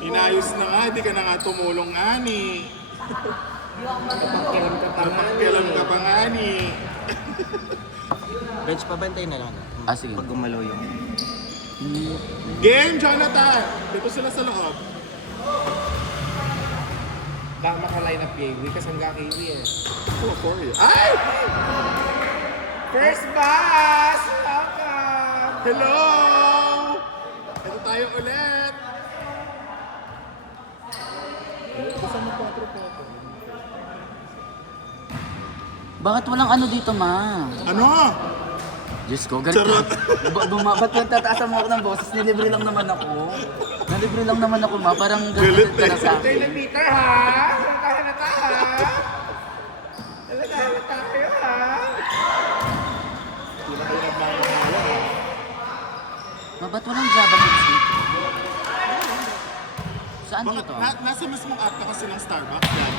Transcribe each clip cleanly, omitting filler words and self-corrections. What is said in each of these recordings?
Inayos na nga, di ka na nga tumulong nga ni. Napagkilam ka pa nga ni. Bench, pabantay na lang. Sige. Pag gumalaw yung... Game, Jonathan! Dito sila sa loob. Tama ka line up Kiwi kasi hanggang Kiwi eh. Oh, for you. Ay! First bus! Welcome! Hello! Ito tayo ulit. Kasama 4 po ako. Bakit walang ano dito, ma? Ano? Diyos ko, ganito. Charot. Ba't nagtataasan mo ako ng boses? Nilibre lang naman ako. Nalibre lang naman ako, ma. Parang Galit ganito ka na sa Ito yung akin. Peter ha! Halata na ta ha! Halata tayo ha! Hindi na kayo nagmamahala eh. Ma, ba't walang Java Mix dito? Saan Bakit? dito? Nasa mismong app ka kasi ng Starbucks yan.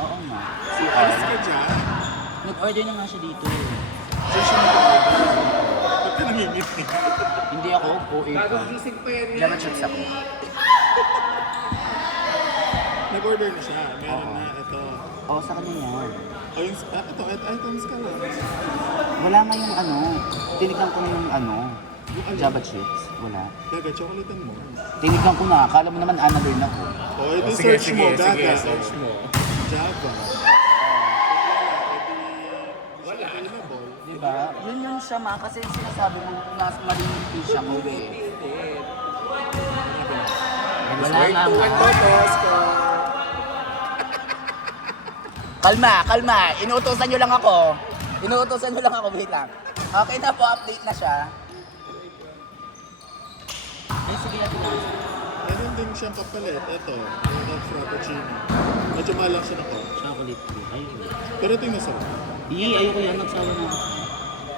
Oo, ma. Alis ka dyan. Nag-order na nga siya dito. Saan siya mag-order? Ba't ka nangingiti? Hindi ako, OA ka. Bagong gising pa yan Java Chips ako. Nag-order na siya. Meron Oo. na. Ito. Oo, sa kanya yan. Ayun, ito, items ka lang. Wala nga yung ano. Tinignan ko na yung ano. Java Chips. Wala. Gaga, chocolatean mo. Tinignan ko na. Akala mo naman learn ako. O, edi search mo, Gaga. search mo. Java. Wala. Available. Diba? Yun yung siya, ma. Kasi sinasabi mo, nasa maling fish ako eh. Wala nga, ma. Kalma, kalma. Inuutosan nyo lang ako. Inuutosan nyo lang ako. Wait lang. Okay na po, update na siya. Ay, sige natin na. Meron din siyang kapalit. Ito, yung frappuccino. Medyo mahal lang siya na ko. Chocolate po. Ay, Pero ito yung masarap. ayoko yan. Nagsawa na ako.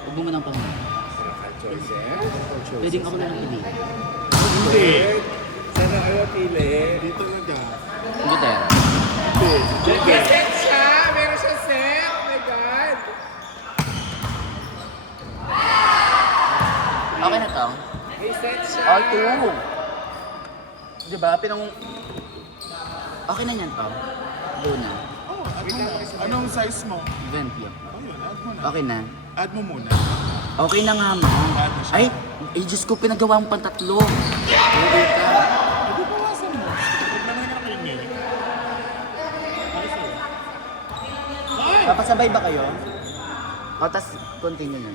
Huwag mo manang pangalan. Pwedeng ako na lang pili. Hindi. Sana kayo pili. Hindi talaga. Hindi tayo. Hindi. May set siya! Meron siya set! Oh my God! Okay na to. May set siya! All two. Diba? Okay na yan to. Doon na. Oh, anong size mo? 20. Oh, yun. Add mo na. Okay na. Add mo muna. Okay na nga, ma. Add mo siya. Ay, Diyos ko, pinagawa mo pang 3. Okay ka. Hindi bawasan mo. Huwag na nga kayo niya. Ay! Papasabay ba kayo? O, tas continue na.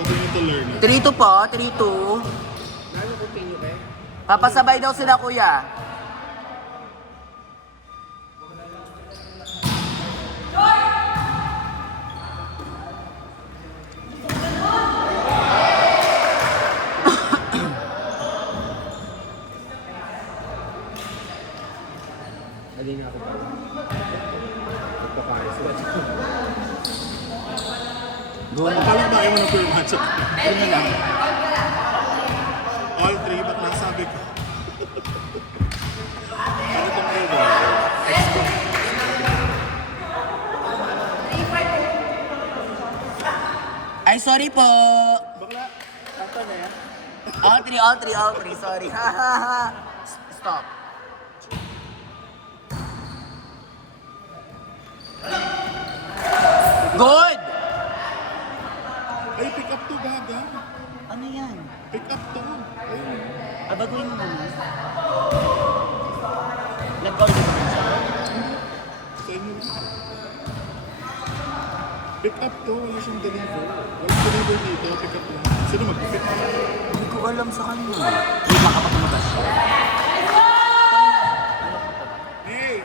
Continue to learn. 3-2 po, 3-2. Lalo continue kayo? Papasabay daw sila, kuya. Hindi na ako pa. Nagpapayos sila. Go na. Paano ba kayo mo ng pure matchup? Yun na lang. All 3, ba't nasabi ko? Ano itong flavor? Ay, sorry po. Bakla, kanta na yan. All 3. Sorry. Stop. Good! Ay, pick up to, Gaga. Ano yan? Pick up to. Ayun. Babaguhin mo naman. Nag-order mo na siya. Sa inyo. Pick up to, wala siyang deliver. Walang deliver dito, pick up lang. Sino mag-pick up? Hindi ko alam sa kanya. Wait lang kapag lumabas siya. Hey!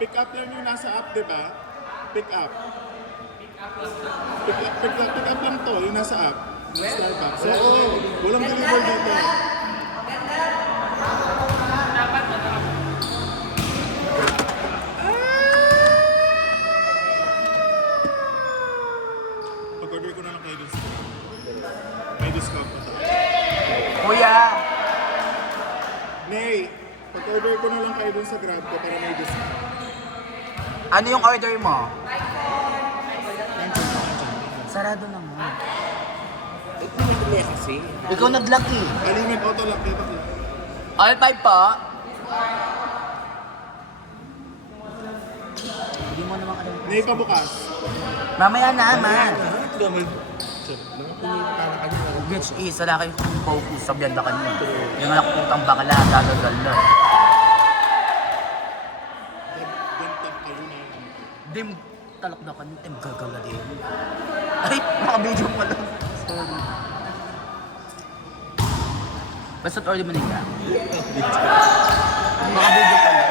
Pick up lang yung nasa app, di ba? Pick up. Pick up lang to, yung nasa app. Ng Starbucks. So, walang deliver dito. Pag-order ko na lang kayo dun sa may discount na to. Kuya! Nay, pag-order ko na lang kayo dun sa Grab ko para may discount. Ano yung order mo? Nandiyan. Sarado naman. Ito yung tuloy kasi. Ikaw nag-lucky. Alimin auto lock dito. All 5 po. Hindi mo naman alam. Hindi pa bukas. Mamaya naman. Naman. Bitch, isa lang kayo focus sa biyanda kanina. Yung anak putang bakla, gagagal na. Bentang kayo na yun. Dim, talak na kanina, tim gagala din. Ay, nakabidyo mo lang. Sorry. Basta't order mo na yan. Nakabidyo pa lang.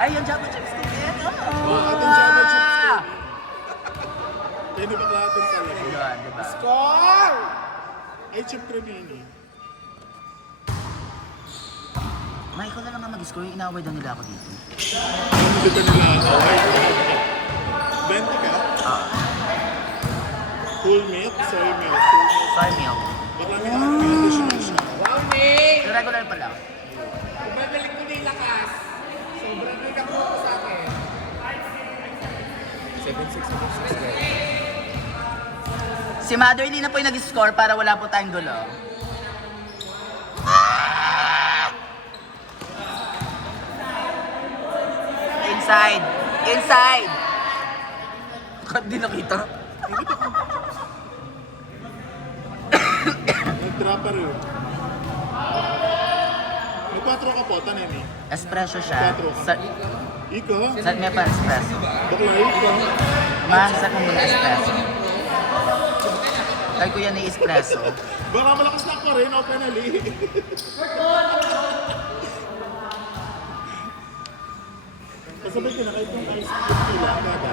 Ay, yung Java Chips din yan. Ating Java Chips din. Kaya di ba natin talaga? Yan, diba? Score! Ay, chip cremini. Ma, ikaw na lang nga mag-score. Inaway daw nila ako dito. Hindi ka nila away. 20 ka? Ah, Full milk, soy milk. soy milk. Marami na may additional siya. Wow, Nick! Yung regular pa lang. Ibabalik ko na yung lakas. Sobrang rin ako sa akin. 7-6. Si Motherly na po yung nag-score para wala po tayong gulo. Inside! Inside! Bakit di nakita? Nag-dropper yun. May 4 ka po, tanin eh. Espresso siya. Sa, Ikaw? sa niya pa espresso. Bakla ikaw? Mahasasat mo muna espresso. Kaya ko yan ni espresso. Baka malakas na ako rin, o penally. Kasabay ko na kahit yung ice cream nila, kada.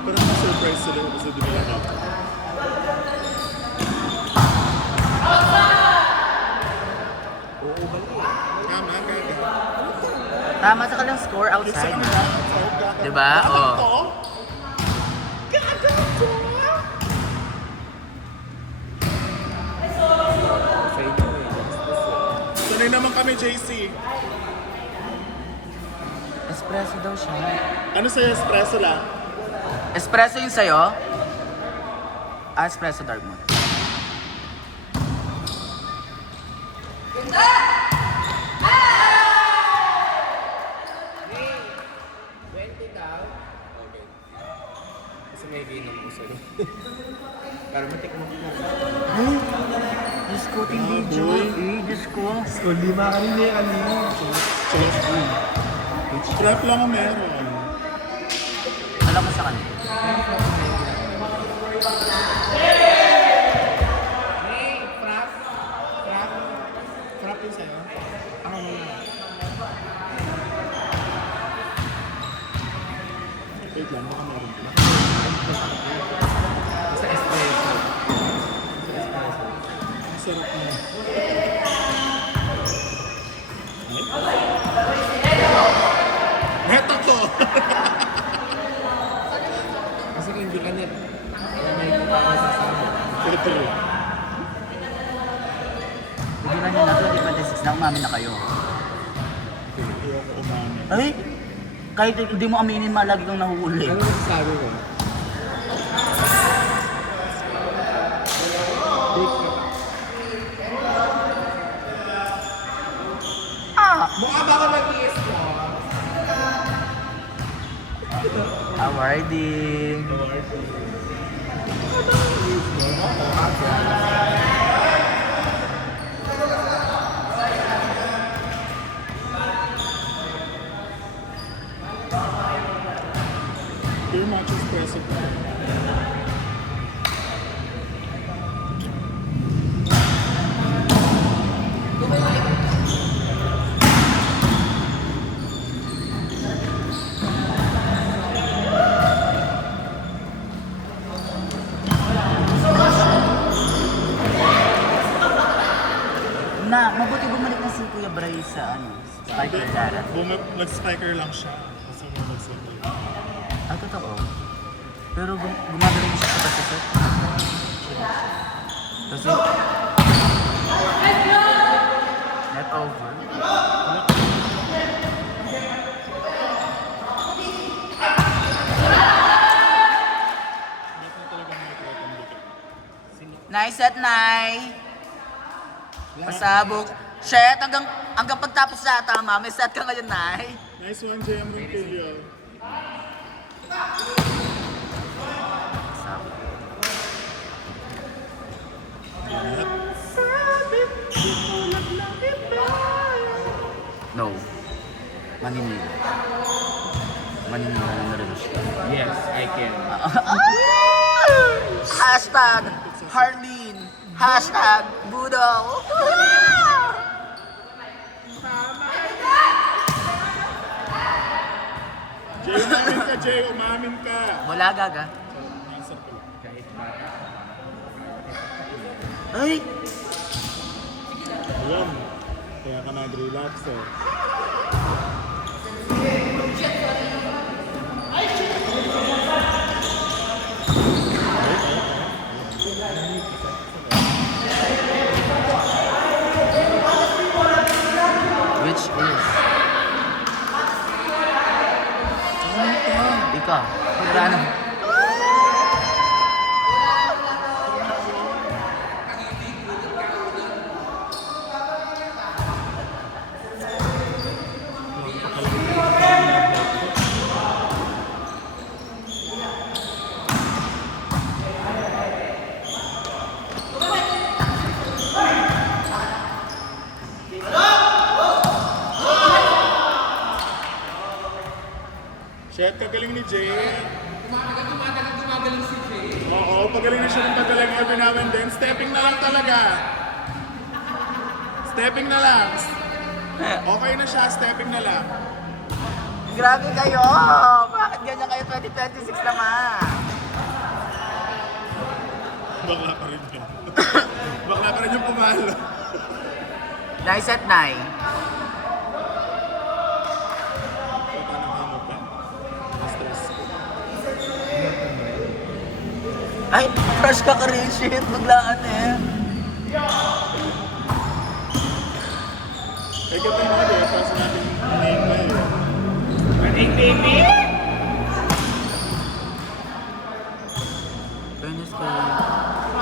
Parang na-surprise sila kasi di nila ako. Tama, kaya. Tama sa kalang score outside. Diba? Oo. Sanay naman kami, JC. Espresso daw siya. Ano sa'yo, espresso lang? Espresso yung sa'yo? Ah, espresso dark mo. Nick! 20 daw. Okay. Kasi may ginom ko sa'yo. Para matikman ko na. Ay! Diyos ko, hindi boy. Diyos ko. Kung lima kanina yung kanina. Scrap lang ang meron. Alam mo sa kanila. Hey, frap. Frap. Frap yun sa'yo. Ako muna. Wait lang, baka meron pa. Sa espresso. Ang sarap na. Heto ko! Kasi kung hindi ka net, may kupaka sa sama. Ito. Hindi na nyo na 2026 na umamin na kayo. Ayoko umamin. Ay! Kahit hindi mo aminin, lagi kang nahuhuli. Ano masasabi ko? Ah! Mukha ba ako mag-iis ko? Awarding! Pure matcha espresso ko. Na, mabuti bumalik na si Kuya Bray sa ano, Spiker Dara. Nag-spiker lang siya. Kasi mo nag-spiker. Ah, totoo. Pero gumagaling siya sa pagsaset. Kasi... Net over. Nice set, Nay. Pasabog. Shit, hanggang pagtapos na tama. May set ka ngayon, Nay. Nice one, JM Ronquillo. Pasabog. No. Maninira. Maninira na rin siya. Yes, I can. Hashtag Harleen. Hashtag Budol. Jay, umamin ka, Jay. Umamin ka. Wala gaga. Kahit bata. Ay! Alam. Kaya ka nag-relax eh. Which is... Ikaw. Wala na. Shit, kagaling ni Jay. Gumagaling si Jay. Oo, pagaling na siya ng pagaling every now and then. Stepping na lang talaga. Stepping na lang. Okay na siya, stepping na lang. Grabe kayo! Bakit ganyan kayo 2026 naman? Bakla pa rin yun. Bakla pa rin yung pumalo. Nice set, Nay. Ay, fresh ka rin, shit. Maglaan eh. Eh, ganda yung mga dito. Kasi natin name na yun. Maning baby!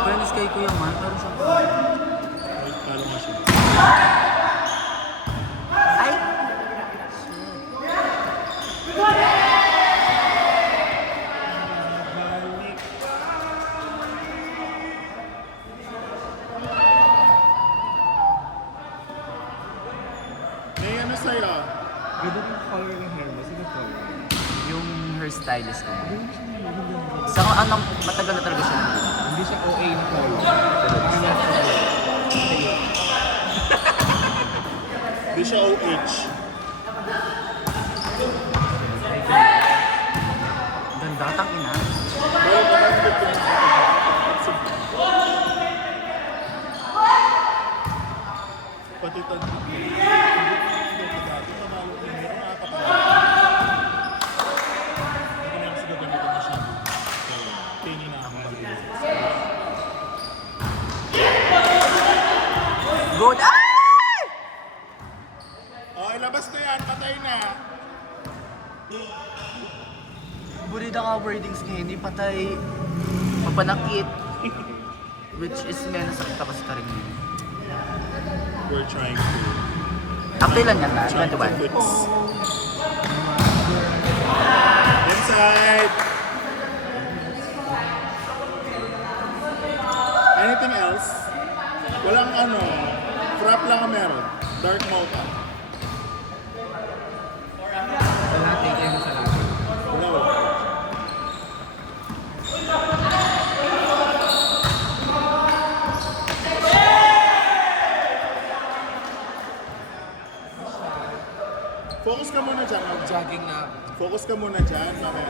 Fairness kay Kuya Man, pero siya... Ay, talo nga siya. Ay! May ano sa'yo? Ganda yung color ng hair mo. Sino color? Yung hairstylist ko. Sa anong matagal na talaga siya. Hindi siya OA na color. Hindi siya OH. Ganda, tangina. Pero bakit ito yung pati ito. Good! Ay! Oh, ilabas na yan. Patay na. Burida ka wordings ngayon, hindi patay papanakit. Which is may nasakta kasi ka rin yun. We're trying to... Update lang yan na, Trying to 21. fix. Inside! Anything else? Walang ano, frap lang ang meron. Dark mocha. Sa lahat, take mo sa lahat. No. Focus ka muna dyan. Jogging na. Focus ka muna dyan. Mamaya.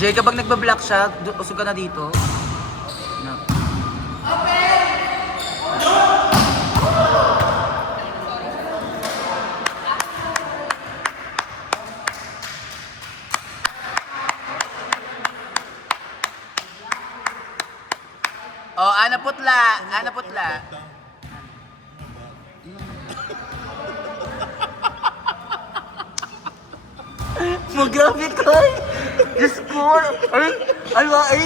Jay, kapag nagbablock siya, usog ka na dito. No. putla. Ana putla. Magabi ko ay. Diyos ko. Ay, ay.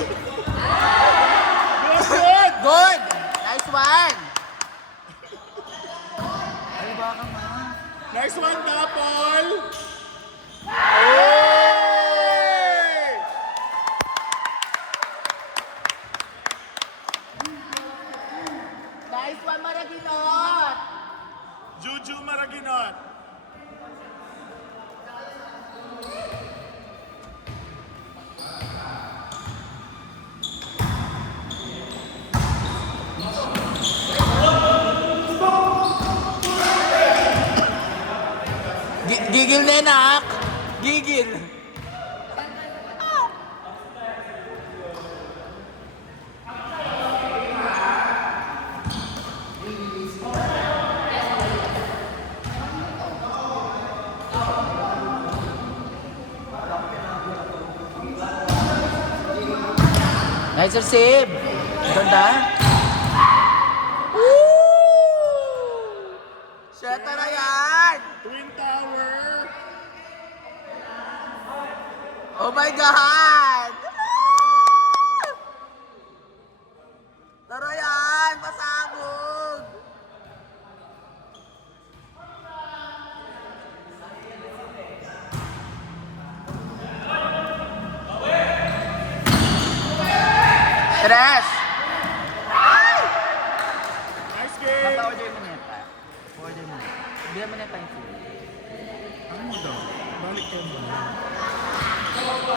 Good! Good! Nice one! Ay, baka ma. Nice one, Dapol! Nice one, Maraginot! Juju Maraginot! Gigil na nak! Gigil! Nice save! Ganda! Woo! Shota na yan! Twin Tower! Oh my God! Tara yan! Pasabog! Tres! Nice game! Papa-order mo na yan pa. Order mo na. Bilang mo na pa yung food. Ano daw? Balik ka mo.